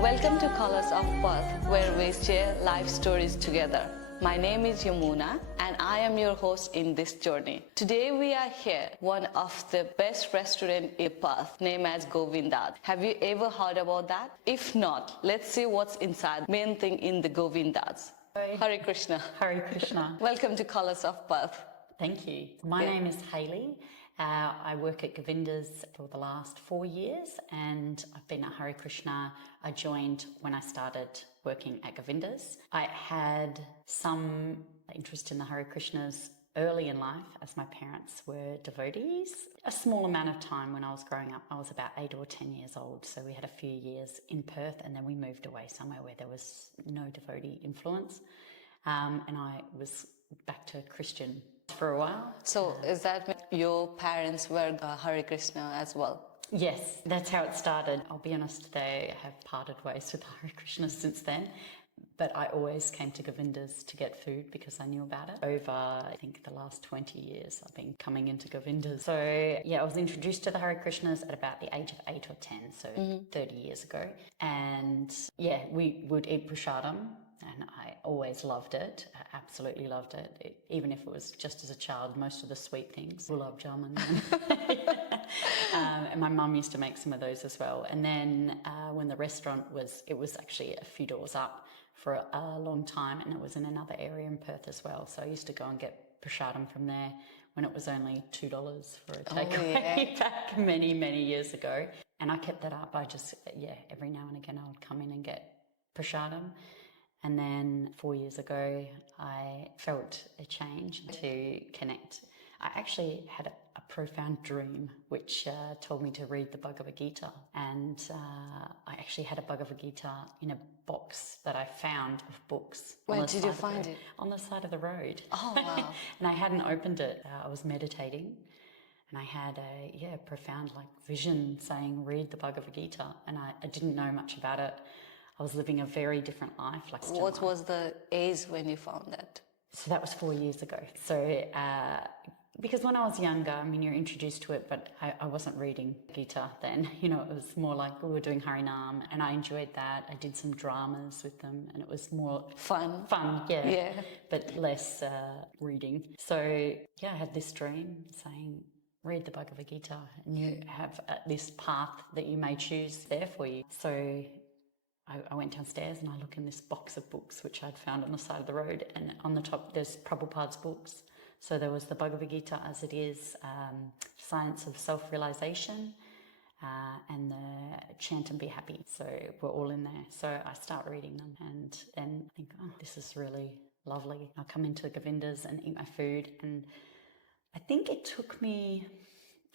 Welcome to Colors of Perth, where we share life stories together. My name is Yamuna and I am your host in this journey. Today we are here, one of the best restaurants in Perth, named as Govindas. Have you ever heard about that? If not, let's see what's inside main thing in the Govindas. Har Krishna. Har Krishna. Welcome to Colors of Perth. Thank you. My name is Hayley. I work at Govindas for the last 4 years and I've been at Har Krishna. I joined when I started working at Govindas. I had some interest in the Har Krishnas early in life as my parents were devotees. A small amount of time when I was growing up, I was about 8 or 10 years old. So we had a few years in Perth and then we moved away somewhere where there was no devotee influence. And I was back to Christian for a while. So is that when your parents were Har Krishna as well? Yes, that's how it started. I'll be honest, they have parted ways with Har Krishna since then. But I always came to Govindas to get food because I knew about it. Over, I think, the last 20 years, I've been coming into Govindas. So, yeah, I was introduced to the Har Krishnas at about the age of 8 or 10, so 30 years ago. And, yeah, we would eat prasadam. And I always loved it. I absolutely loved it. Even if it was just as a child, most of the sweet things, gulab jamun. And my mum used to make some of those as well. And then when the restaurant it was actually a few doors up for a long time, and it was in another area in Perth as well. So I used to go and get prasadam from there when it was only $2 for a takeaway back many, many years ago. And I kept that up. I just, every now and again I would come in and get prasadam. And then 4 years ago, I felt a change to connect. I actually had a profound dream which told me to read the Bhagwat Gita. And I actually had a Bhagwat Gita in a box that I found of books. Where did you find it? On the side of the road. Oh, wow. And I hadn't opened it. I was meditating. And I had a profound vision saying, read the Bhagwat Gita. And I didn't know much about it. I was living a very different life. What was the age when you found that? So that was 4 years ago. So because when I was younger, I mean, you're introduced to it, but I wasn't reading Gita then. You know, it was more like we were doing Harinam and I enjoyed that. I did some dramas with them and it was more fun, yeah. But less reading. So yeah, I had this dream saying, read the Bhagavad Gita and you have this path that you may choose there for you. So I went downstairs and I look in this box of books which I'd found on the side of the road, and on the top there's Prabhupada's books. So there was the Bhagavad Gita as it is, Science of Self-Realization, and the Chant and Be Happy. So we're all in there. So I start reading them and then I think, oh, this is really lovely. I'll come into Govindas and eat my food, and I think it took me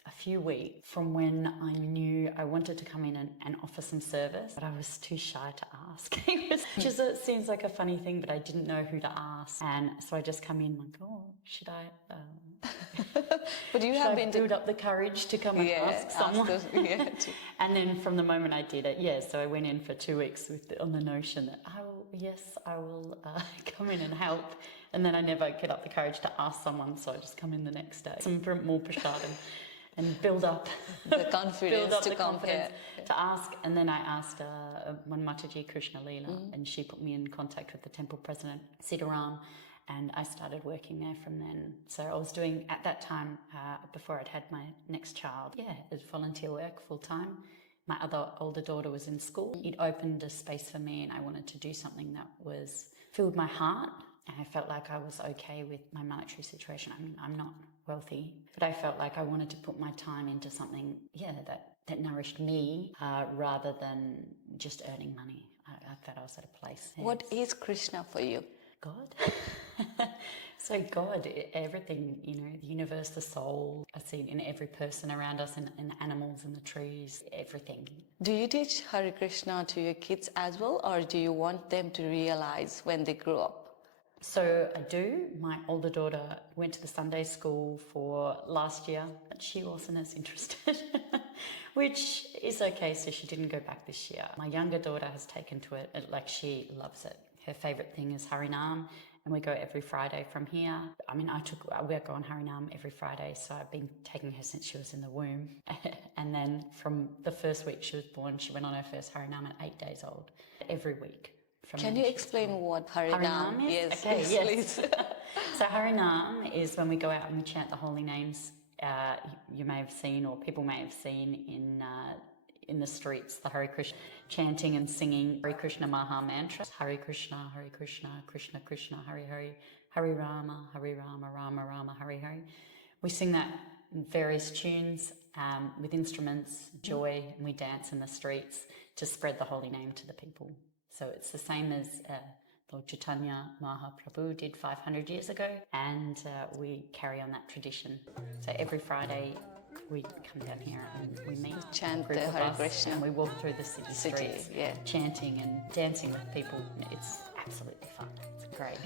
a few weeks from when I knew I wanted to come in and offer some service, but I was too shy to ask. It seems like a funny thing, but I didn't know who to ask. And so I just come in like, oh, should I but you have been build up the courage to come and ask someone? And then from the moment I did it, so I went in for 2 weeks on the notion that I will come in and help. And then I never get up the courage to ask someone, so I just come in the next day. Some more prasadam. And build up the confidence to come here to ask. And then I asked one Mataji Krishna Leela, and she put me in contact with the temple president, Sitaram, and I started working there from then. So I was doing, at that time, before I'd had my next child, it was volunteer work full time. My other older daughter was in school. It opened a space for me and I wanted to do something that filled my heart. And I felt like I was okay with my monetary situation. I mean, I'm not wealthy, but I felt like I wanted to put my time into something, that nourished me rather than just earning money. I thought I was at a place. What is Krishna for you? God. So God, everything, the universe, the soul, I see it in every person around us, in the animals, in the trees, everything. Do you teach Har Krishna to your kids as well, or do you want them to realize when they grow up? So I do. My older daughter went to the Sunday school for last year, but she wasn't as interested, which is okay. So she didn't go back this year. My younger daughter has taken to it. She loves it. her favourite thing is Harinam, and we go every Friday from here. I mean, we go on Harinam every Friday, so I've been taking her since she was in the womb. And then from the first week she was born, she went on her first Harinam at 8 days old, every week. Can you explain what Harinam is? Yes, okay, yes, yes. please. So Harinam is when we go out and we chant the holy names. You may have seen, or people may have seen in the streets, the Har Krishna chanting and singing Har Krishna Maha Mantra. Har Krishna, Krishna Krishna, Hari Hari, Hari Rama, Rama Rama, Hari Hari. We sing that in various tunes with instruments, joy, and we dance in the streets to spread the holy name to the people. So it's the same as Lord Chaitanya Mahaprabhu did 500 years ago, and we carry on that tradition. So every Friday we come down here and we meet, chant the Har Krishna, and we walk through the city streets, chanting and dancing with people. It's absolutely fun. It's great.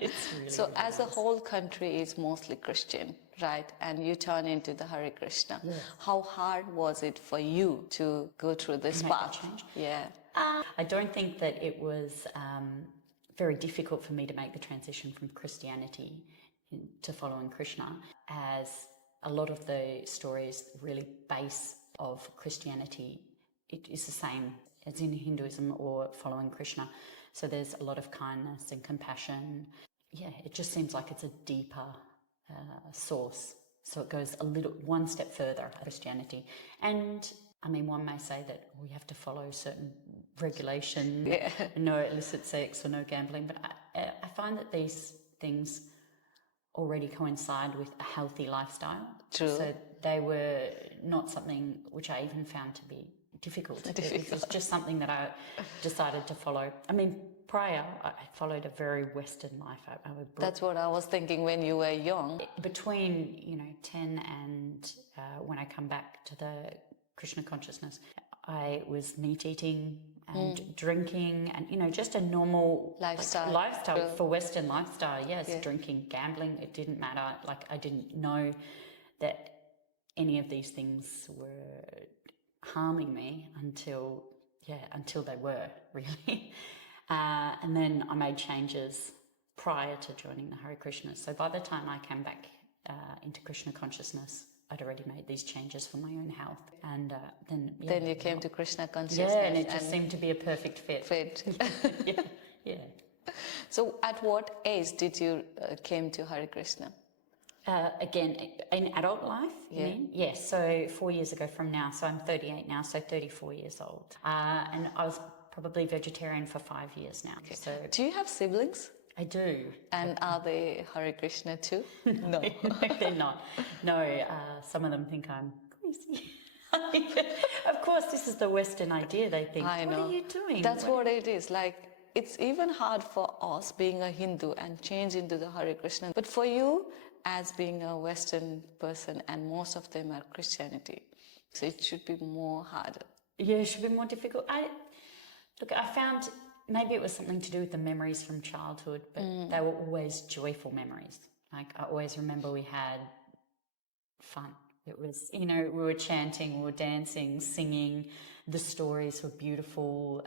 It's really, so really as nice. a whole country is mostly Christian, right? And you turn into the Har Krishna. Yes. How hard was it for you to go through this Make that path? change? Yeah. I don't think that it was very difficult for me to make the transition from Christianity to following Krishna, as a lot of the stories really base of Christianity. It is the same as in Hinduism or following Krishna. So there's a lot of kindness and compassion. Yeah, it just seems like it's a deeper source. So it goes one step further, Christianity. And I mean, one may say that we have to follow certain regulation, no illicit sex or no gambling, but I find that these things already coincide with a healthy lifestyle. True. So they were not something which I even found to be difficult. It was just something that I decided to follow. I mean, prior, I followed a very Western life. That's what I was thinking when you were young. Between, 10 and when I come back to the Krishna consciousness, I was meat eating and drinking and, just a normal lifestyle for Western lifestyle. Yes, drinking, gambling, it didn't matter. Like, I didn't know that any of these things were harming me until they were, really. And then I made changes prior to joining the Hare Krishna. So by the time I came back into Krishna consciousness, I'd already made these changes for my own health. And then you came to Krishna consciousness. Yeah, and it just seemed to be a perfect fit. Yeah. So at what age did you came to Hare Krishna? Again, in adult life, you mean? Yes, so 4 years ago from now. So I'm 38 now, so 34 years old. And I was probably vegetarian for 5 years now. Okay. So do you have siblings? I do. And are they Hare Krishna too? No. They're not. No, some of them think I'm crazy. Of course, this is the Western idea. They think, I know. What are you doing? That's what it is. Like, it's even hard for us being a Hindu and change into the Hare Krishna. But for you, as being a Western person, and most of them are Christianity, so it should be more harder. Yeah, it should be more difficult. I found maybe it was something to do with the memories from childhood, but they were always joyful memories. Like, I always remember we had fun. It was, we were chanting, we were dancing, singing. The stories were beautiful.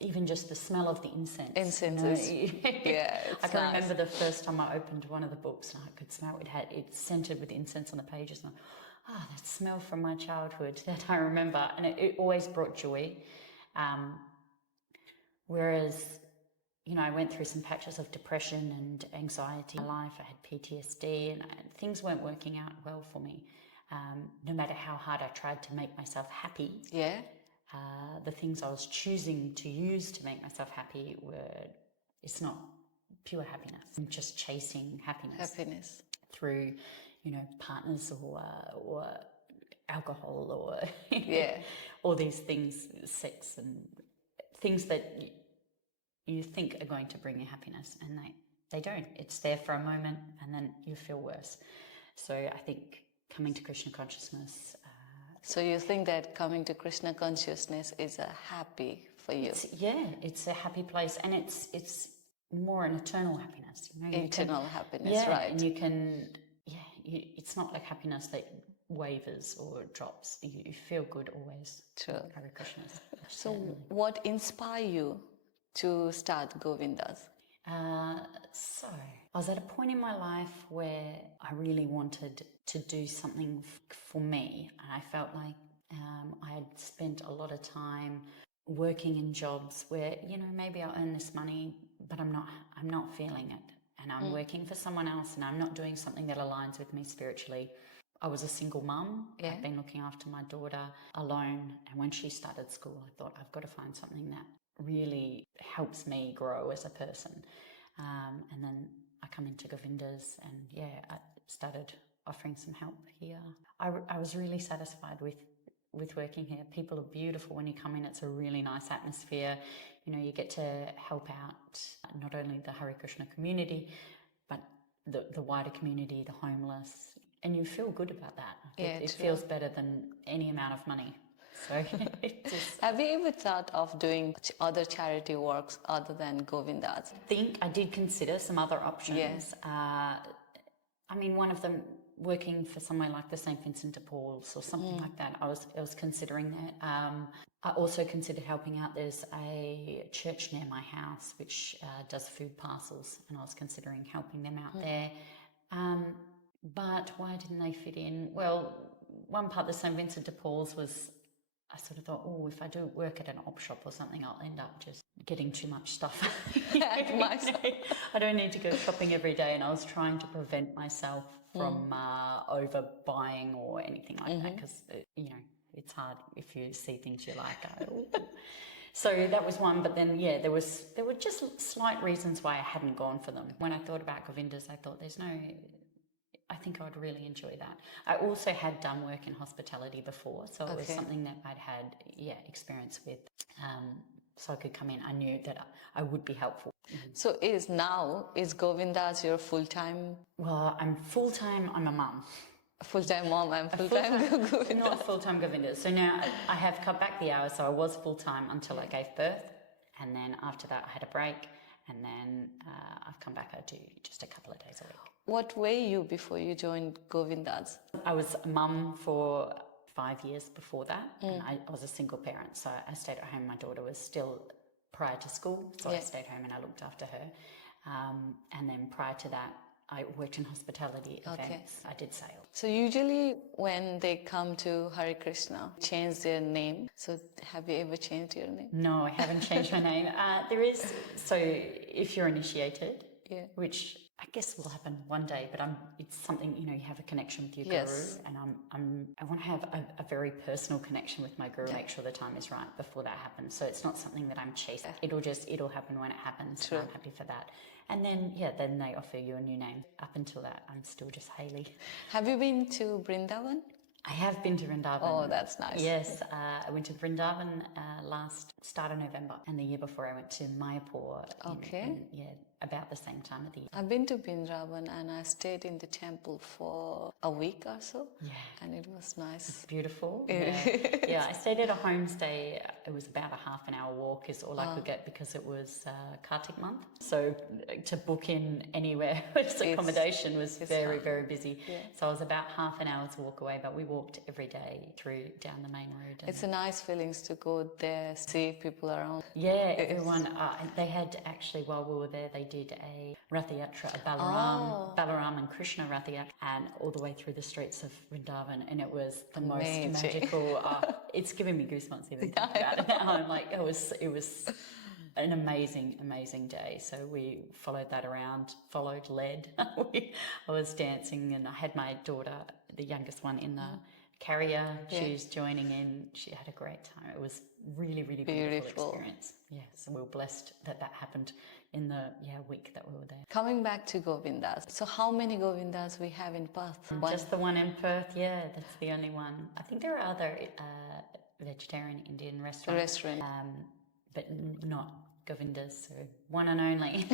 Even just the smell of the incense. Incense I can remember the first time I opened one of the books and I could smell it scented with incense on the pages. And that smell from my childhood that I remember. And it always brought joy. Whereas, I went through some patches of depression and anxiety in my life. I had PTSD and things weren't working out well for me. No matter how hard I tried to make myself happy. Yeah. The things I was choosing to use to make myself happy it's not pure happiness. I'm just chasing happiness. Through, partners or alcohol or all these things, sex and things that you think are going to bring you happiness, and they don't. It's there for a moment and then you feel worse. So I think coming to Krishna consciousness. So you think that coming to Krishna consciousness is a happy for you? It's a happy place, and it's more an eternal happiness. Internal happiness, right? And you can, it's not like happiness that wavers or drops. You feel good always. True. Hare Krishna. So what inspired you to start Govindas? So I was at a point in my life where I really wanted to do something for me. I felt like I had spent a lot of time working in jobs where, maybe I'll earn this money, but I'm not feeling it. And I'm working for someone else and I'm not doing something that aligns with me spiritually. I was a single mum. Yeah. I've been looking after my daughter alone. And when she started school, I thought I've got to find something that really helps me grow as a person. And then I come into Govindas and I started offering some help here. I was really satisfied with working here. People are beautiful when you come in. It's a really nice atmosphere. You get to help out not only the Har Krishna community, but the wider community, the homeless. And you feel good about that. It feels better than any amount of money. So Have you ever thought of doing other charity works other than Govindas? I did consider some other options. Yes. One of them, working for somewhere like the St. Vincent de Paul's or something like that. I was considering that. I also considered helping out. There's a church near my house which does food parcels, and I was considering helping them out there. But why didn't they fit in? Well, one part of the St. Vincent de Paul's was, I sort of thought, if I do work at an op shop or something, I'll end up just getting too much stuff. I don't need to go shopping every day, and I was trying to prevent myself from overbuying or anything like that, because it's hard if you see things you like. So that was one, but then there were just slight reasons why I hadn't gone for them. When I thought about Govindas, I thought I think I would really enjoy that. I also had done work in hospitality before, so it was something that I'd had experience with. So I could come in. I knew that I would be helpful. So is Govindas your full-time? Well, I'm full-time. I'm a mum. Full-time mom and full-time Govindas. Not full-time Govinda. So now I have cut back the hours. So I was full-time until I gave birth, and then after that I had a break, and then I've come back. I do just a couple of days a week. What were you before you joined Govindas? I was a mum for 5 years before that, and I was a single parent, so I stayed at home. My daughter was still prior to school, so I stayed home and I looked after her. And then prior to that, I worked in hospitality events. I did sales. So usually when they come to Har Krishna, change their name. So have you ever changed your name? No, I haven't changed my name. There is, so if you're initiated, which I guess will happen one day, but it's something, you have a connection with your guru, and I want to have a very personal connection with my guru, make sure the time is right before that happens. So it's not something that I'm chasing. It'll happen when it happens. True. And I'm happy for that. And then, then they offer you a new name. Up until that, I'm still just Hayley. Have you been to Bindavan? I have been to Bindavan. Oh, that's nice. Yes, I went to Bindavan start of November, and the year before I went to Mayapur. About the same time of the year. I've been to Bindavan and I stayed in the temple for a week or so. Yeah. And it was nice. It's beautiful. Yeah. I stayed at a homestay. It was about a half an hour walk is all I could get, because it was Kartik month. So to book in anywhere with accommodation was very, very busy. Yeah. So I was about half an hour's walk away, but we walked every day down the main road. It's a nice feeling to go there, see people around. Yeah, everyone. They had actually, while we were there, they did a Rath Yatra, a Balaram and Krishna Rath Yatra, and all the way through the streets of Bindavan, and it was the most magical. It's giving me goosebumps even thinking about it now. I'm like, it was an amazing day. So we followed that around, led. I was dancing, and I had my daughter, the youngest one, in the carrier. She was joining in. She had a great time. It was really, really beautiful experience. Yeah, so we were blessed that happened in the week that we were there. Coming back to Govindas, so how many Govindas we have in Perth? Just the one in Perth, that's the only one. I think there are other vegetarian Indian restaurants. But not Govindas, so one and only.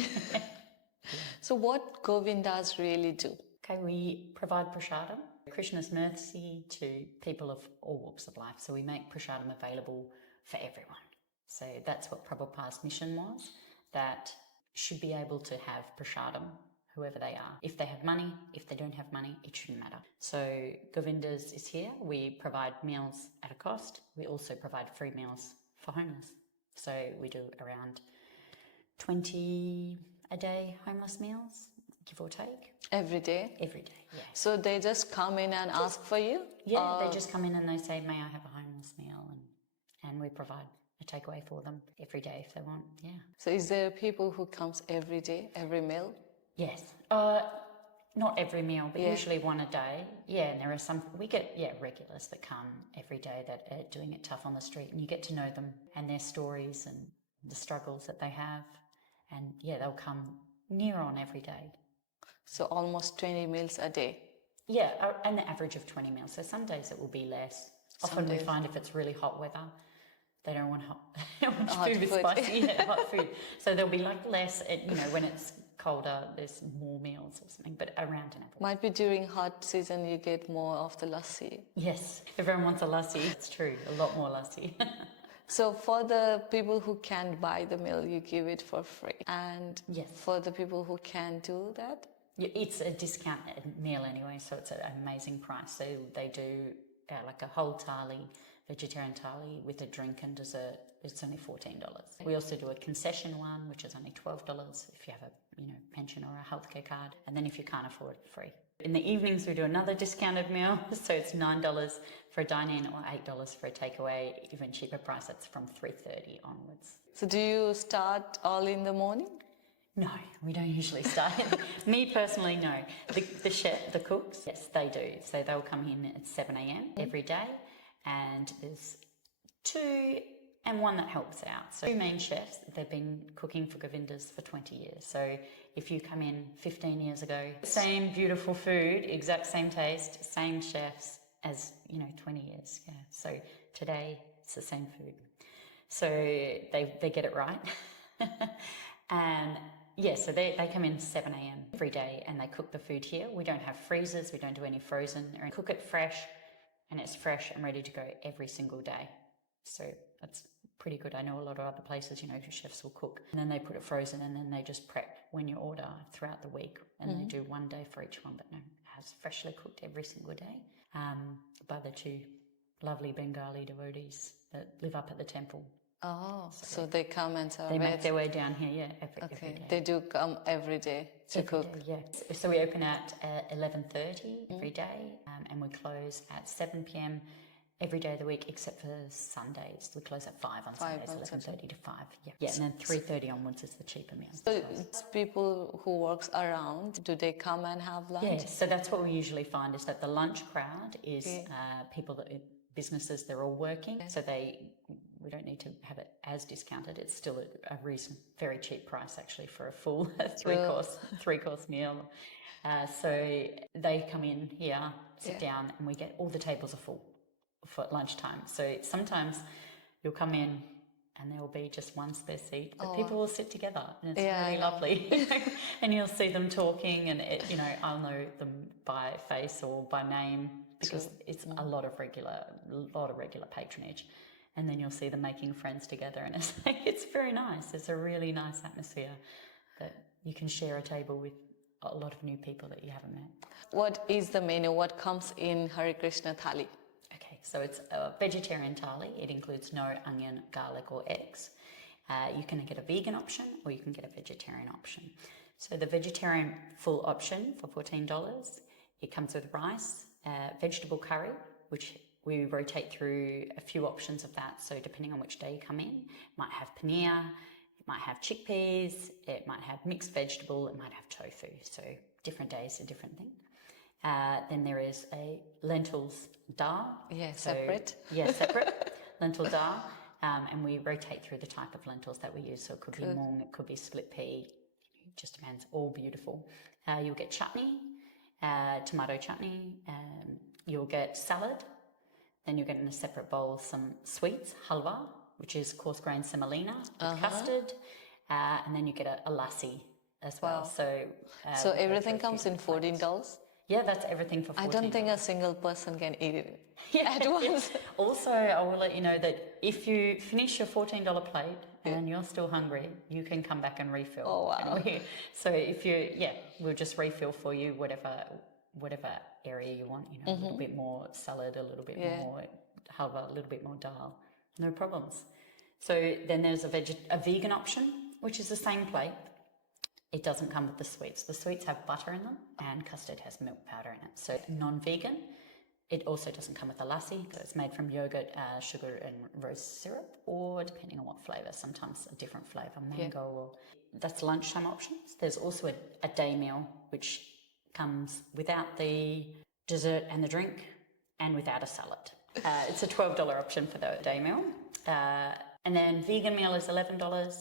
So what Govindas really do? Okay, we provide prasadam, Krishna's mercy, to people of all walks of life. So we make prasadam available for everyone. So that's what Prabhupada's mission was, that should be able to have prasadam, whoever they are. If they have money, if they don't have money, it shouldn't matter. So Govindas is here. We provide meals at a cost. We also provide free meals for homeless. So we do around 20 a day homeless meals, give or take. Every day? Every day, yeah. So they just come in and ask for you? Yeah, they just come in and they say, may I have a homeless meal? And we provide a takeaway for them every day if they want, yeah. So is there people who comes every day, every meal? Yes. Not every meal, but usually one a day. Yeah, and there are some, we get, regulars that come every day that are doing it tough on the street, and you get to know them and their stories and the struggles that they have. And yeah, they'll come near on every day. So almost 20 meals a day? Yeah, and the average of 20 meals. So some days it will be less. Often we find if it's really hot weather, they don't want food with spicy, hot food. So there'll be like less, when it's colder, there's more meals or something, but around an average. Might be during hot season you get more of the lassi. Yes, everyone wants a lassi. It's true, a lot more lassi. So for the people who can't buy the meal, you give it for free. And for the people who can do that? It's a discounted meal anyway, so it's an amazing price. So they do like a whole thali, vegetarian thali with a drink and dessert. It's only $14. We also do a concession one, which is only $12 if you have a pension or a healthcare card, and then if you can't afford it, free. In the evenings we do another discounted meal, so it's $9 for a dine-in or $8 for a takeaway. Even cheaper price, it's from $3.30 onwards. So do you start all in the morning? No, we don't usually start. Me personally, no. The chef, the cooks, yes, they do. So they'll come in at 7 a.m. every day, and there's two and one that helps out. So two main chefs, they've been cooking for Govindas for 20 years. So if you come in 15 years ago, same beautiful food, exact same taste, same chefs as, 20 years. Yeah. So today it's the same food. So they get it right. And yeah, so they come in 7 a.m. every day and they cook the food here. We don't have freezers, we don't do any frozen. Or cook it fresh, and it's fresh and ready to go every single day. So that's pretty good. I know a lot of other places, chefs will cook and then they put it frozen and then they just prep when you order throughout the week, and they do one day for each one. But no, it has freshly cooked every single day by the two lovely Bengali devotees that live up at the temple. Oh, so they come and serve They make it. their way down here, every day. They do come every day to cook. Day, yeah. So we open at 11:30 every day, and we close at 7 p.m. every day of the week except for Sundays. We close at 5 on Sundays, 11:30 to 5. Yeah, and then 3:30 onwards is the cheaper meal. So it's people who works around, do they come and have lunch? Yeah, so that's what we usually find is that the lunch crowd is people that businesses, they're all working, so we don't need to have it as discounted. It's still a very cheap price actually for a full three course meal. So they come in here, sit down, and we get all the tables are full for lunchtime. So sometimes you'll come in and there will be just one spare seat, but people will sit together, and it's really lovely. And you'll see them talking, and I'll know them by face or by name because it's a lot of regular patronage. And then you'll see them making friends together, and it's very nice. It's a really nice atmosphere that you can share a table with a lot of new people that you haven't met. What is the menu? What comes in Har Krishna thali? Okay, so it's a vegetarian thali. It includes no onion, garlic or eggs. You can get a vegan option or you can get a vegetarian option. So the vegetarian full option for $14, it comes with rice, vegetable curry, which we rotate through a few options of that. So depending on which day you come in, it might have paneer, it might have chickpeas, it might have mixed vegetable, it might have tofu. So different days, a different thing. Then there is a lentils dal. Yeah, separate. Yeah, separate. Lentil dal. And we rotate through the type of lentils that we use. So it could be mung, it could be split pea. It just depends. All beautiful. You'll get chutney, tomato chutney. You'll get salad. Then you'll get in a separate bowl some sweets, halwa, which is coarse grain semolina with custard. And then you get a lassi as well. So everything comes in $14? Yeah, that's everything for $14. I don't think a single person can eat it at once. Also, I will let you know that if you finish your $14 plate and you're still hungry, you can come back and refill. Oh, wow. So if we'll just refill for you whatever area you want, a little bit more salad, a little bit more halwa, a little bit more dal. No problems. So then there's a vegan option, which is the same plate. It doesn't come with the sweets. The sweets have butter in them and custard has milk powder in it. So non-vegan. It also doesn't come with a lassi. So it's made from yogurt, sugar and rose syrup, or depending on what flavour, sometimes a different flavour, mango or... That's lunchtime options. There's also a day meal, which comes without the dessert and the drink and without a salad. It's a $12 option for the day meal. And then vegan meal is $11.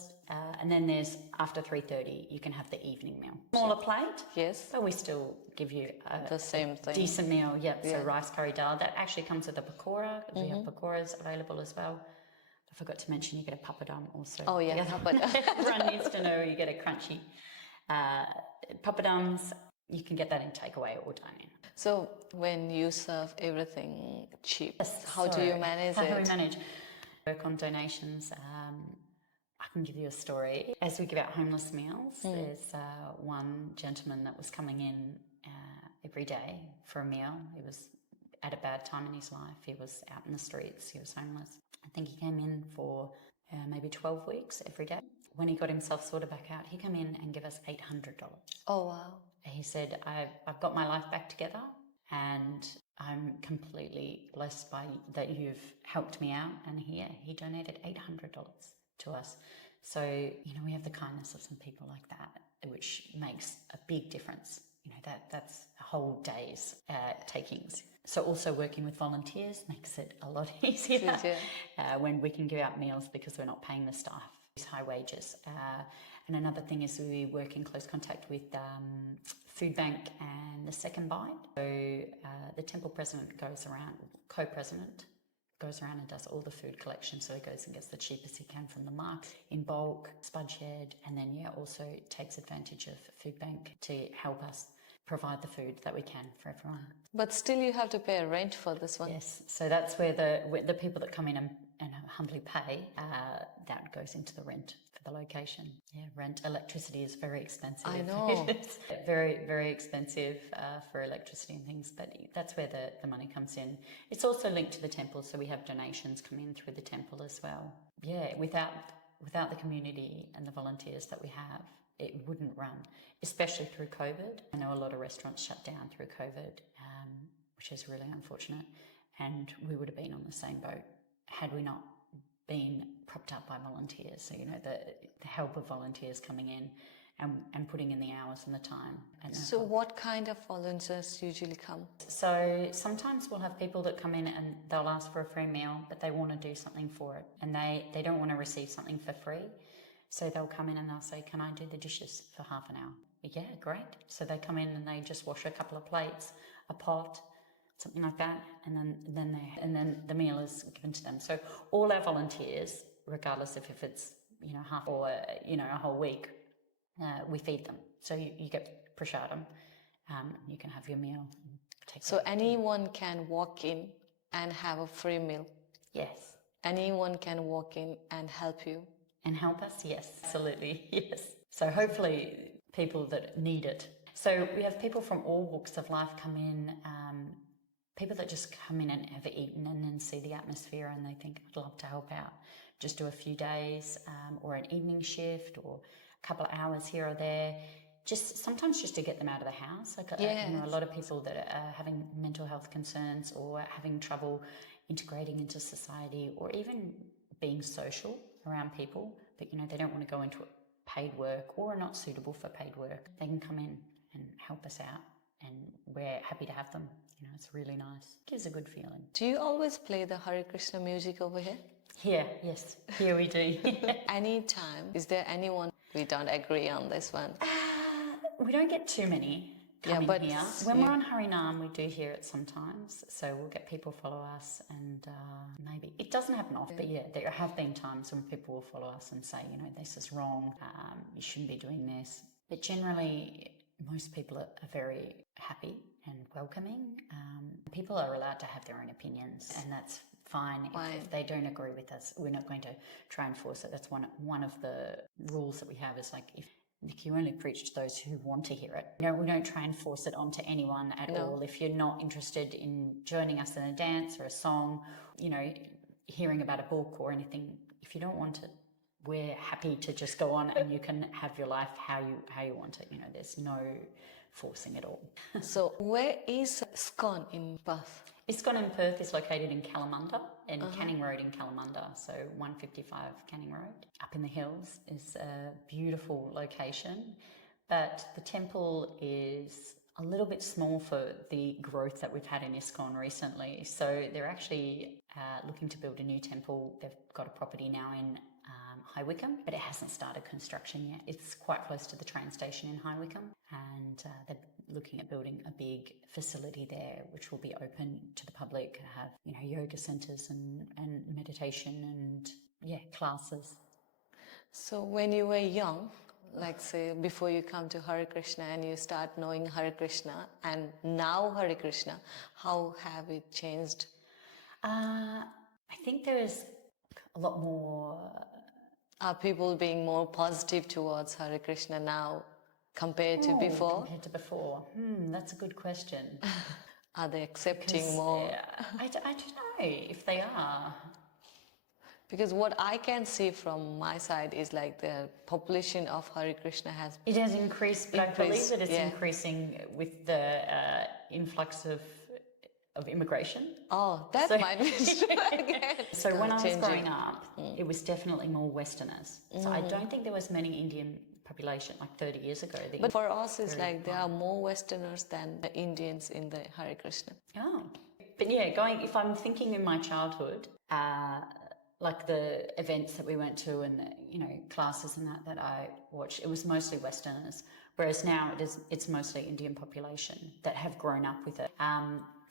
And then there's after 3:30, you can have the evening meal. Smaller plate. Yes. But we still give you The same thing. decent meal. Yep. So rice curry dal. That actually comes with a pakora. We have pakoras available as well. I forgot to mention you get a papadum also. Oh yeah, papadum. Everyone needs to know you get a crunchy papadums. You can get that in takeaway or dine-in. So when you serve everything cheap, how do you manage How it? do we manage? Work on donations. I can give you a story. As we give out homeless meals, there's one gentleman that was coming in every day for a meal. He was at a bad time in his life. He was out in the streets. He was homeless. I think he came in for maybe 12 weeks every day. When he got himself sorted back out, he came in and gave us $800. Oh wow. He said, I've got my life back together and I'm completely blessed by that you've helped me out. And he donated $800 to us. So, we have the kindness of some people like that, which makes a big difference. That's a whole day's takings. So also working with volunteers makes it a lot easier when we can give out meals because we're not paying the staff high wages. And another thing is we work in close contact with Food Bank and the Second Bite. So the temple president co-president goes around and does all the food collection. So he goes and gets the cheapest he can from the market in bulk, spudshed, and then also takes advantage of Food Bank to help us provide the food that we can for everyone. But still you have to pay a rent for this one. Yes, so that's where the people that come in and humbly pay, that goes into the rent for the location. Yeah, rent. Electricity is very expensive. I know. It's very, very expensive for electricity and things, but that's where the money comes in. It's also linked to the temple, so we have donations come in through the temple as well. Yeah, without the community and the volunteers that we have, it wouldn't run, especially through COVID. I know a lot of restaurants shut down through COVID, which is really unfortunate, and we would have been on the same boat had we not been propped up by volunteers. So, the help of volunteers coming in and putting in the hours and the time. So what kind of volunteers usually come? So sometimes we'll have people that come in and they'll ask for a free meal, but they want to do something for it, and they don't want to receive something for free. So they'll come in and they'll say, can I do the dishes for half an hour? Yeah, great. So they come in and they just wash a couple of plates, a pot, something like that, and then the meal is given to them. So all our volunteers, regardless of if it's half or a whole week, we feed them. So you get prasadam, you can have your meal. So anyone can walk in and have a free meal? Yes. Anyone can walk in and help you? And help us? Yes, absolutely, yes. So hopefully people that need it. So we have people from all walks of life come in, people that just come in and have eaten and then see the atmosphere and they think, I'd love to help out. Just do a few days or an evening shift or a couple of hours here or there. Sometimes just to get them out of the house. A lot of people that are having mental health concerns or having trouble integrating into society or even being social around people, but they don't want to go into paid work or are not suitable for paid work. They can come in and help us out and we're happy to have them. It's really nice. Gives a good feeling. Do you always play the Har Krishna music over here? Here, yes. Here we do. Anytime. Is there anyone we don't agree on this one? We don't get too many coming here. When we're on Harinam, we do hear it sometimes. So we'll get people follow us and maybe, it doesn't happen often, but there have been times when people will follow us and say, this is wrong, you shouldn't be doing this. But generally, most people are very happy and welcoming. People are allowed to have their own opinions and that's fine. If they don't agree with us, we're not going to try and force it. That's one of the rules that we have is if you only preach to those who want to hear it. We don't try and force it onto anyone at all. If you're not interested in joining us in a dance or a song, hearing about a book or anything, if you don't want it, we're happy to just go on and you can have your life how you want it. You know, there's no forcing at all. So where is Iscon in Perth? Iscon in Perth is located in Kalamunda, in Canning Road in Kalamunda, so 155 Canning Road. Up in the hills is a beautiful location, but the temple is a little bit small for the growth that we've had in Iscon recently. So they're actually looking to build a new temple. They've got a property now in High Wycombe, but it hasn't started construction yet. It's quite close to the train station in High Wycombe, and they're looking at building a big facility there, which will be open to the public, have, you know, yoga centres and meditation and, classes. So when you were young, like say before you come to Har Krishna and you start knowing Har Krishna and now Har Krishna, how have it changed? I think there is a lot more. Are people being more positive towards Hare Krishna now compared to before? Compared to before? That's a good question. Are they accepting more? I don't know if they are. Because what I can see from my side is like the population of Hare Krishna has... It has increased, but I believe that it's increasing with the influx of immigration. Oh, that might be true again. So when I was growing up, it was definitely more Westerners. So I don't think there was many Indian population like 30 years ago. But for us, it's like there are more Westerners than the Indians in the Hare Krishna. Oh. But if I'm thinking in my childhood, like the events that we went to and the, classes and that I watched, it was mostly Westerners. Whereas now it's mostly Indian population that have grown up with it.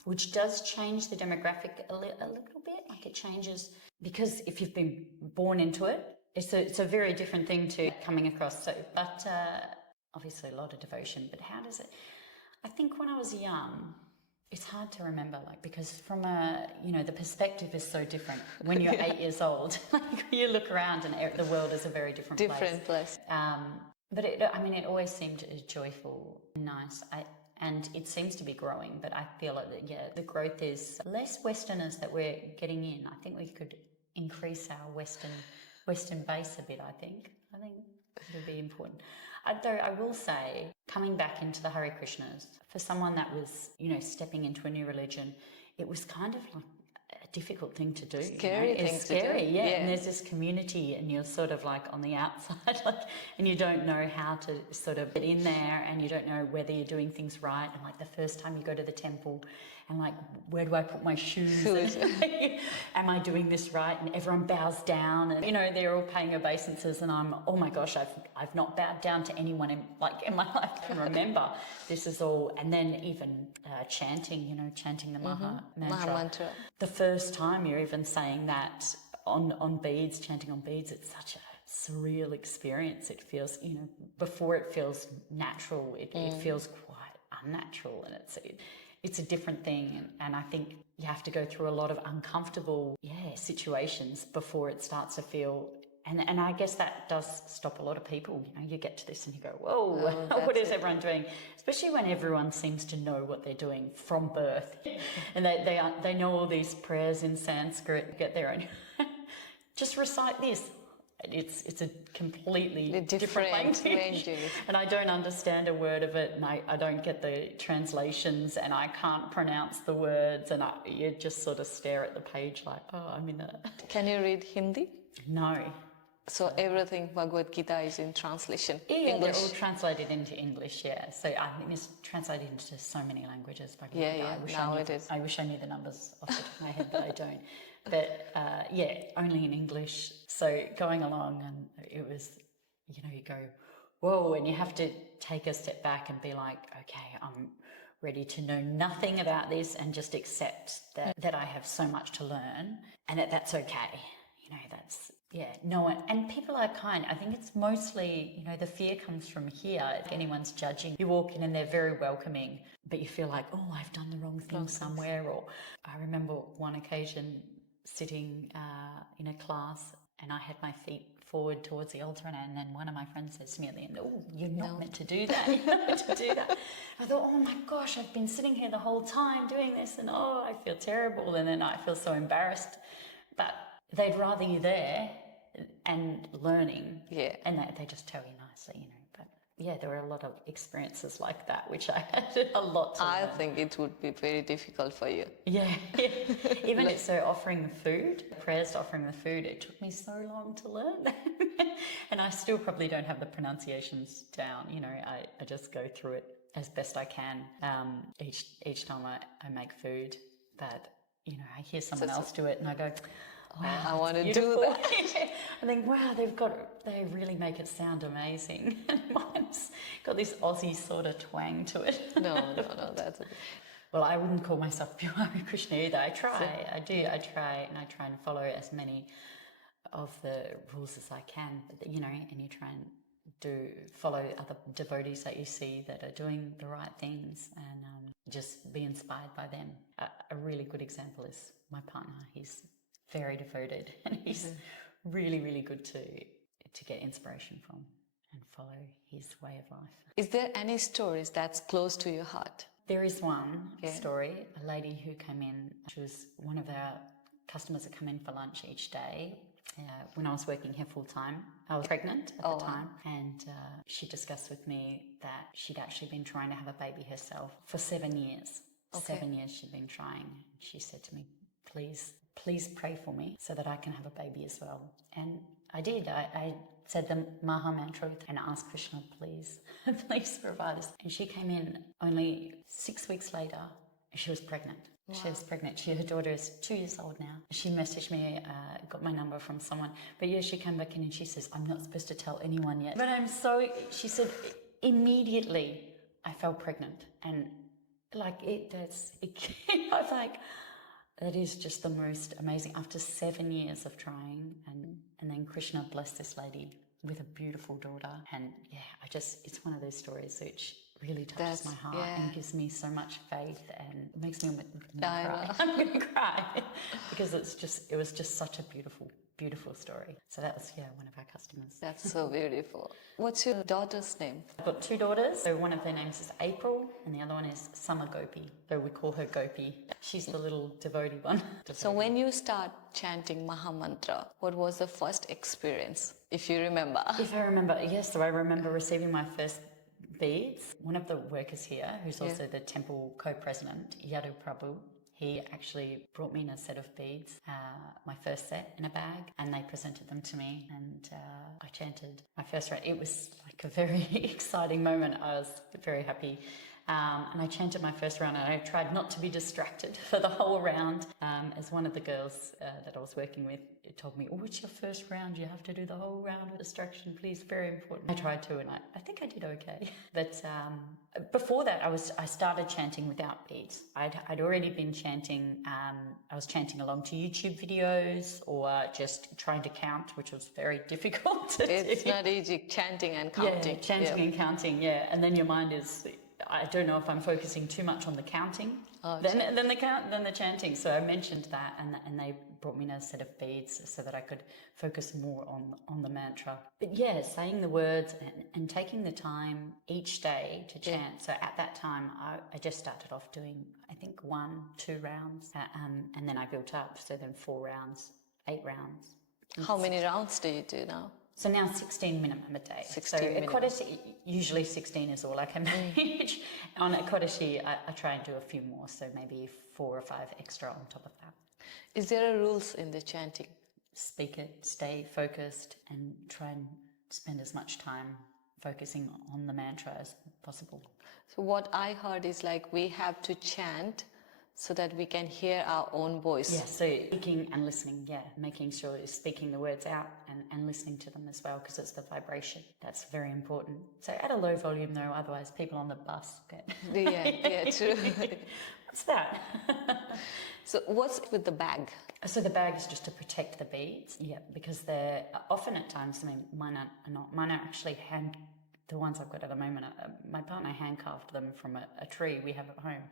Which does change the demographic a little bit. Like it changes because if you've been born into it, it's a very different thing to coming across. So, but obviously a lot of devotion. But how does it? I think when I was young, it's hard to remember, like because from the perspective is so different when you're 8 years old. Like you look around and the world is a very different place. But it always seemed joyful and nice. And it seems to be growing, but I feel like the growth is less Westerners that we're getting in. I think we could increase our Western base a bit. I think it'll be important. Though I will say, coming back into the Hare Krishnas, for someone that was stepping into a new religion, it was kind of like a difficult thing to do. Scary thing it's scary, to do. Yeah. And there's this community, and you're sort of like on the outside, and you don't know how to sort of get in there, and you don't know whether you're doing things right. And like the first time you go to the temple, and like, where do I put my shoes? Am I doing this right? And everyone bows down, and they're all paying obeisances, and I'm, oh my gosh, I've not bowed down to anyone in my life. I can remember this is all, and then even chanting, chanting the Maha mantra. The first time you're even saying that on beads, chanting on beads, it's such a surreal experience. It feels, before it feels natural, it feels quite unnatural, and it's a different thing, and I think you have to go through a lot of uncomfortable situations before it starts to feel, and I guess that does stop a lot of people. You get to this and you go, whoa, what is everyone doing? Especially when everyone seems to know what they're doing from birth, and they know all these prayers in Sanskrit. Get there and just recite this. It's a completely different language, and I don't understand a word of it, and I don't get the translations, and I can't pronounce the words, and you just sort of stare at the page like, oh, I'm in a... Can you read Hindi? No. So everything Bhagwat Gita is in translation? Yeah, English. They're all translated into English, yeah. So I think it's translated into so many languages. I wish I knew the numbers off the top of my head, but I don't. But only in English. So going along, and it was, you go, whoa, and you have to take a step back and be like, okay, I'm ready to know nothing about this and just accept that I have so much to learn, and that's okay. No one, and people are kind. I think it's mostly, the fear comes from here. If anyone's judging, you walk in and they're very welcoming, but you feel like, oh, I've done the wrong thing somewhere. Or I remember one occasion sitting in a class, and I had my feet forward towards the altar, and then one of my friends says to me at the end, oh, you're not meant to do that. You're not meant to do that. I thought, oh my gosh, I've been sitting here the whole time doing this, and I feel terrible, and then I feel so embarrassed. But they'd rather you there and learning. Yeah. And they just tell you nicely, you know. But yeah, there were a lot of experiences like that, which I had a lot to I learn. think it would be very difficult for you. Yeah. Even so offering the food, prayers to offering the food, it took me so long to learn that. And I still probably don't have the pronunciations down. You know, I just go through it as best I can each time I make food. But, you know, I hear someone else do it and I go, wow, I want to beautiful. do that. I think, wow, they really make it sound amazing. Mine's got this Aussie sort of twang to it. No, that's okay. Well, I wouldn't call myself pure Har Krishna either. I try and follow as many of the rules as I can, you know, and you try and follow other devotees that you see that are doing the right things and just be inspired by them. A really good example is my partner. He's very devoted and he's really, really good to get inspiration from and follow his way of life. Is there any stories that's close to your heart? There is one story, a lady who came in. She was one of our customers that come in for lunch each day. When I was working here full time, I was pregnant at the time, and she discussed with me that she'd actually been trying to have a baby herself for 7 years. Okay. 7 years she'd been trying. She said to me, please pray for me so that I can have a baby as well. And I did. I said the Maha Mantra and asked Krishna, please provide us. And she came in only 6 weeks later. She was pregnant. Wow. She was pregnant. Her daughter is 2 years old now. She messaged me, got my number from someone. But yeah, she came back in and she says, I'm not supposed to tell anyone yet. But she said, immediately I fell pregnant. And like I was like, that is just the most amazing. After 7 years of trying, and then Krishna blessed this lady with a beautiful daughter. And yeah, it's one of those stories which really touches my heart and gives me so much faith and makes me cry. I'm going to cry because it was just such a beautiful story. So that was, one of our customers. That's so beautiful. What's your daughter's name? I've got two daughters. So one of their names is April and the other one is Summer Gopi. So we call her Gopi. She's the little devotee one. So when you start chanting Maha Mantra, what was the first experience, if you remember? If I remember, yes. So I remember receiving my first beads. One of the workers here, who's also the temple co-president, Yadu Prabhu, he actually brought me in a set of beads, my first set in a bag, and they presented them to me, and I chanted my first round. It was like a very exciting moment. I was very happy. And I chanted my first round, and I tried not to be distracted for the whole round. As one of the girls that I was working with told me, oh, it's your first round, you have to do the whole round with distraction, please, very important. I tried to, and I think I did okay. But before that, I started chanting without beads. I'd already been chanting, I was chanting along to YouTube videos or just trying to count, which was very difficult to do. It's not easy, chanting and counting. Yeah, chanting and counting, and then your mind is... I don't know if I'm focusing too much on the counting, then the chanting. So I mentioned that, and they brought me in a set of beads so that I could focus more on the mantra. But yeah, saying the words and taking the time each day to chant. So at that time, I just started off doing, I think 1-2 rounds, and then I built up. So then 4 rounds, 8 rounds. How many rounds do you do now? So now 16 minimum a day. 16 so minimum. Ekodashi, usually 16 is all I can manage. On Ekodashi, I try and do a few more, so maybe 4 or 5 extra on top of that. Is there a rules in the chanting? Speak it, stay focused, and try and spend as much time focusing on the mantra as possible. So what I heard is like we have to chant so that we can hear our own voice. Yeah, so speaking and listening, making sure you're speaking the words out and listening to them as well, because it's the vibration. That's very important. So at a low volume though, otherwise people on the bus get... Yeah, true. What's that? So what's with the bag? So the bag is just to protect the beads, because they're often at times, mine are actually the ones I've got at the moment, my partner hand-carved them from a tree we have at home.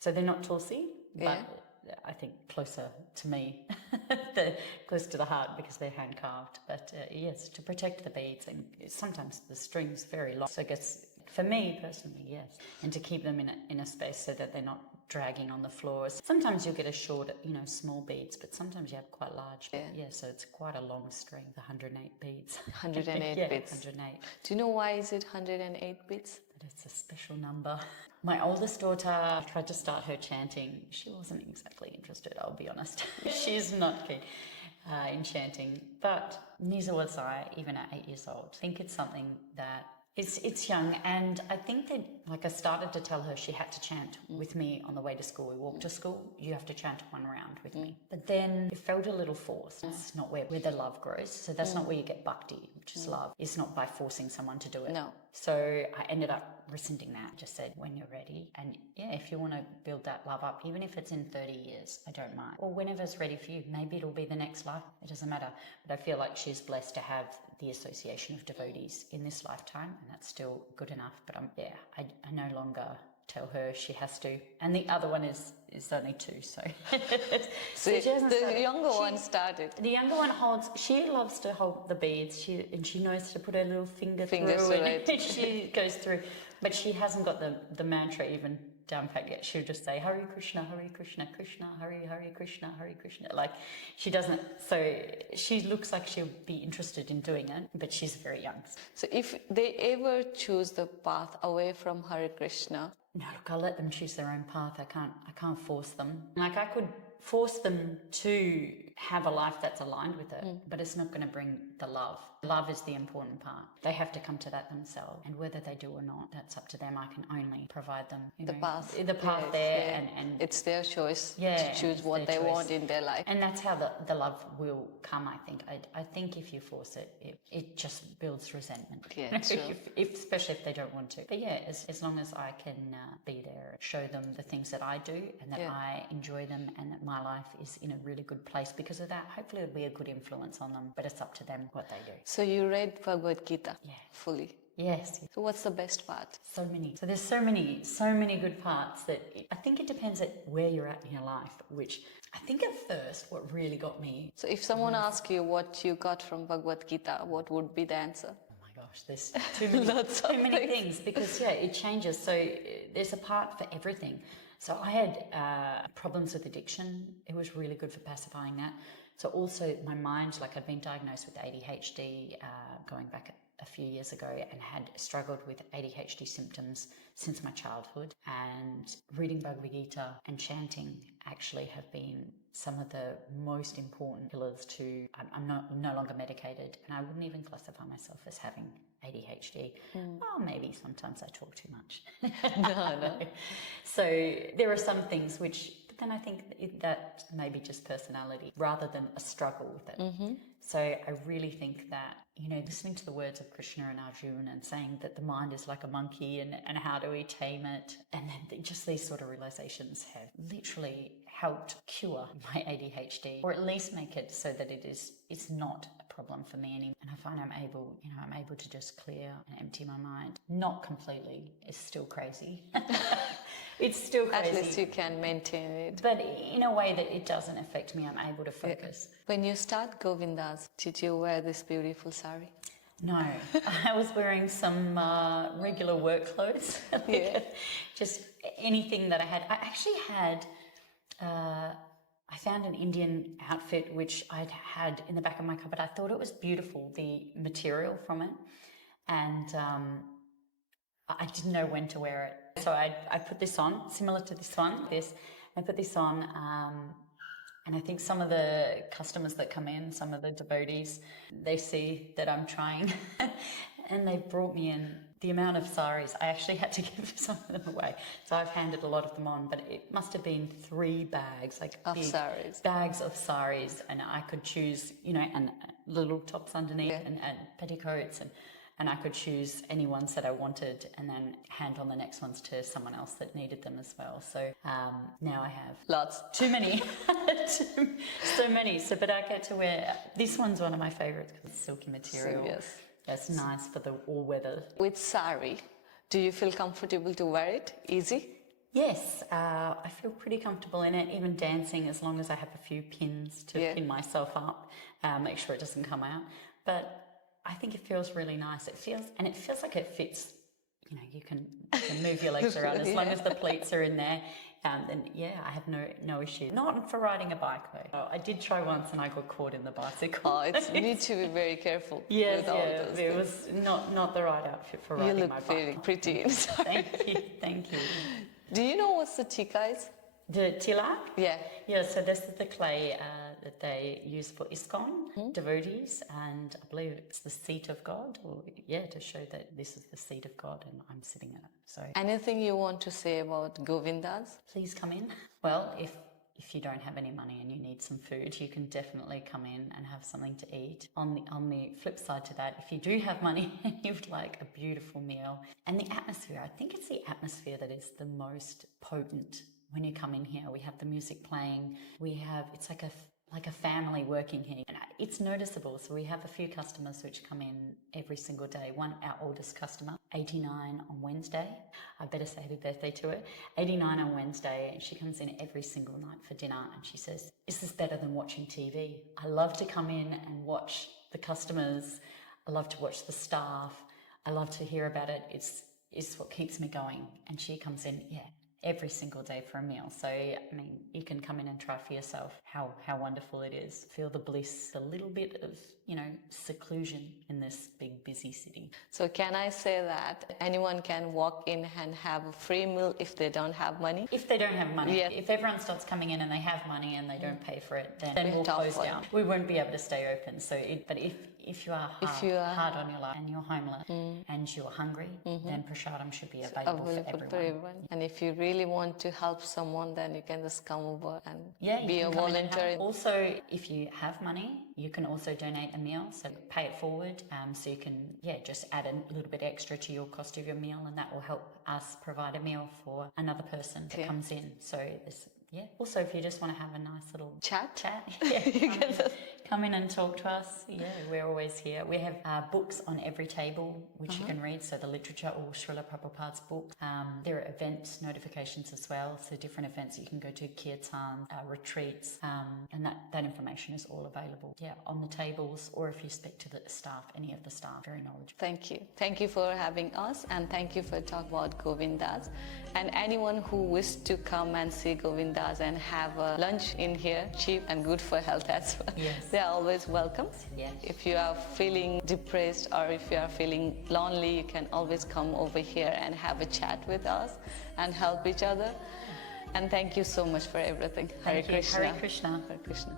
So they're not Tulsi, but I think closer to me, they're close to the heart because they're hand carved. But yes, to protect the beads, and sometimes the string's very long, so it gets For me personally, yes. And to keep them in a space so that they're not dragging on the floors. Sometimes you'll get a short, small beads, but sometimes you have quite large. Yeah, so it's quite a long string, the 108 beads. 108 beads. 108. Do you know why is it 108 beads? But it's a special number. My oldest daughter tried to start her chanting. She wasn't exactly interested, I'll be honest. She's not keen in chanting. But neither was I, even at 8 years old. I think it's something that it's young, and I think that, I started to tell her she had to chant with me on the way to school. We walked to school, you have to chant one round with me. But then it felt a little forced. It's not where the love grows. So that's not where you get bhakti, which is love. It's not by forcing someone to do it. No. So I ended up rescinding that. Just said, when you're ready. And yeah, if you want to build that love up, even if it's in 30 years, I don't mind. Or whenever it's ready for you, maybe it'll be the next life. It doesn't matter. But I feel like she's blessed to have the association of devotees in this lifetime, and that's still good enough. But I no longer tell her she has to. And the other one is only 2, so. So the younger one started. The younger one she loves to hold the beads, and she knows to put her little finger through it. And she goes through, but she hasn't got the mantra even down pat yet. She'll just say Har Krishna, Krishna, Hari Krishna, Hari Krishna. She doesn't, so she looks like she'll be interested in doing it, but she's very young. So if they ever choose the path away from Har Krishna, no, look, I'll let them choose their own path. I can't force them. I could force them to have a life that's aligned with it, but it's not going to bring the love. Love is the important part. They have to come to that themselves, and whether they do or not, that's up to them. I can only provide them the path there, and it's their choice to Yeah, choose what they want in their life. and that's how the love will come. I think. I think if you force it just builds resentment. Yeah, true. Especially if they don't want to. But yeah, as long as I can be there, show them the things that I do, and that I enjoy them, and that my life is in a really good place because of that. Hopefully, it'll be a good influence on them. But it's up to them what they do. So you read Bhagwat Gita fully. Yes. So what's the best part? So many. So there's so many good parts that I think it depends at where you're at in your life, which I think at first what really got me. So if someone asks you what you got from Bhagwat Gita, what would be the answer? Oh my gosh, there's too many things because it changes. So there's a part for everything. So I had problems with addiction. It was really good for pacifying that. So also my mind, I'd been diagnosed with ADHD going back a few years ago and had struggled with ADHD symptoms since my childhood. And reading Bhagavad Gita and chanting actually have been some of the most important pillars to, I'm no longer medicated, and I wouldn't even classify myself as having ADHD. Well, maybe sometimes I talk too much. No. So there are some things which, but then I think that may be just personality rather than a struggle with it. So I really think that, listening to the words of Krishna and Arjuna and saying that the mind is like a monkey and how do we tame it, and then just these sort of realizations have literally helped cure my ADHD, or at least make it so that it's not a problem for me anymore. And I find I'm able to just clear and empty my mind. Not completely. It's still crazy. It's still crazy. At least you can maintain it. But in a way that it doesn't affect me, I'm able to focus. When you start Govindas, did you wear this beautiful sari? No, I was wearing some regular work clothes. Just anything that I had. I actually had, I found an Indian outfit which I'd had in the back of my cupboard. I thought it was beautiful, the material from it. And I didn't know when to wear it. So I put this on, similar to this one, I put this on, and I think some of the customers that come in, some of the devotees, they see that I'm trying, and they brought me in the amount of saris. I actually had to give some of them away. So I've handed a lot of them on, but it must have been 3 bags, of saris. Bags of saris, and I could choose, and little tops underneath and petticoats, and I could choose any ones that I wanted and then hand on the next ones to someone else that needed them as well. So now I have lots. Too many. So many. But I get to wear, this one's one of my favorites because it's silky material. So, yes. That's nice for the all weather. With sari, do you feel comfortable to wear it? Easy? Yes, I feel pretty comfortable in it, even dancing, as long as I have a few pins to pin myself up, make sure it doesn't come out. But I think it feels really nice. It feels like it fits, you and move your legs around. As long as the pleats are in there, then yeah, I have no issue. Not for riding a bike though. I did try once and I got caught in the bicycle. Oh, it's you need to be very careful Yes, with all those it things. was not the right outfit for You riding look my bike. very pretty inside. Thank you. Do you know what's the tika is? The tilak? Yeah. Yeah, so this is the clay that they use for Iscon devotees, and I believe it's the seat of God, or to show that this is the seat of God and I'm sitting in it. So Anything you want to say about Govindas? please come in. Well, if you don't have any money and you need some food, you can definitely come in and have something to eat. On the flip side to that, if you do have money and you'd like a beautiful meal, and the atmosphere, I think it's the atmosphere that is the most potent. When you come in here, we have the music playing. It's like a family working here. And it's noticeable. So we have a few customers which come in every single day. One, our oldest customer, 89 on Wednesday. I better say happy birthday to her. 89 on Wednesday, and she comes in every single night for dinner, and she says, "Is this better than watching TV? I love to come in and watch the customers. I love to watch the staff. I love to hear about it. It's what keeps me going." And she comes in, every single day for a meal. So, I mean, you can come in and try for yourself how wonderful it is. Feel the bliss, a little bit of, seclusion in this big, busy city. So can I say that anyone can walk in and have a free meal if they don't have money? If they don't have money. Yeah. If everyone starts coming in and they have money and they don't pay for it, then we'll Tough close one. down. We won't be able to stay open. So, but if you are hard on your life and you're homeless and you're hungry, then prasadam should be available for everyone. And if you really want to help someone, then you can just come over and you be a can come in and volunteer. help. Also, if you have money, you can also donate a meal. So pay it forward. So you can, just add a little bit extra to your cost of your meal, and that will help us provide a meal for another person that comes in. So there's, also, if you just want to have a nice little Chat? come in and talk to us. We're always here. We have books on every table which you can read. So the literature or Srila Prabhupada's book. There are event notifications as well. So different events you can go to, kirtan, retreats, and that information is all available. On the tables, or if you speak to the staff, any of the staff, very knowledgeable. Thank you. Thank you for having us, and thank you for talking about Govindas. And anyone who wishes to come and see Govindas and have a lunch in here, cheap and good for health as well. Yes. They are always welcome. Yes. If you are feeling depressed or if you are feeling lonely, you can always come over here and have a chat with us and help each other. And thank you so much for everything. Har Krishna. Hare Krishna. Har Krishna.